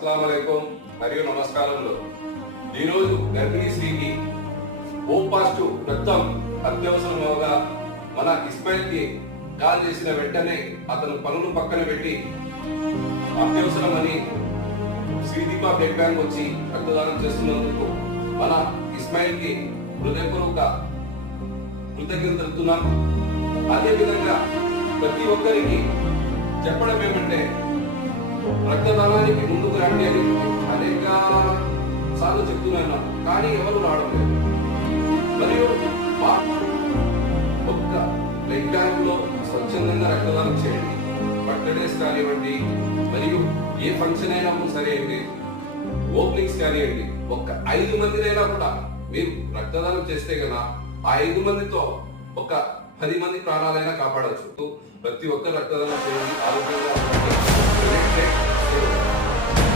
అస్సలం మరియు నమస్కారములు. ఈరోజు గర్భిణీ స్త్రీకి ఓ పాజిటివ్ రక్తం అత్యవసరంగా మన ఇస్మాయిల్కి కాల్ చేసిన వెంటనే అతను పనులు పక్కన పెట్టి అత్యవసరమని శ్రీదీప బ్లడ్ బ్యాంక్ వచ్చి రక్తదానం చేస్తున్నందుకు మన ఇస్మాయిల్కి హృదయపూర్వక కృతజ్ఞత తెలుపుతున్నాం. అదేవిధంగా ప్రతి ఒక్కరికి చెప్పడం ఏమంటే రక్తదానానికి ముందు సార్లు చెప్తున్నాను? కానీ ఎవరు రావడం లేదు మరియు ఒక్క బ్లడ్ బ్యాంక్లో స్వచ్ఛందంగా రక్తదానం చేయండి. బర్త్డేస్ కానివ్వండి మరియు ఏ ఫంక్షన్ అయినా సరే అండి ఓపెనింగ్స్ కానివ్వండి ఒక్క ఐదు మందినైనా కూడా మీరు రక్తదానం చేస్తే కదా ఆ ఐదు మందితో ఒక పది మంది ప్రాణాలైనా కాపాడవచ్చు. ప్రతి ఒక్క రక్తదానం చేయండి.